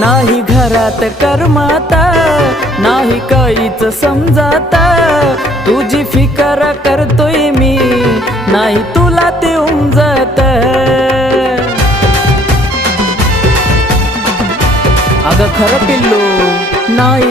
नाही घरात करमाता, नाही काहीच समजाता, तुझी फिकर करतोय मी, नाही तुला ते उमजत। अगं खरं पिल्लू नाही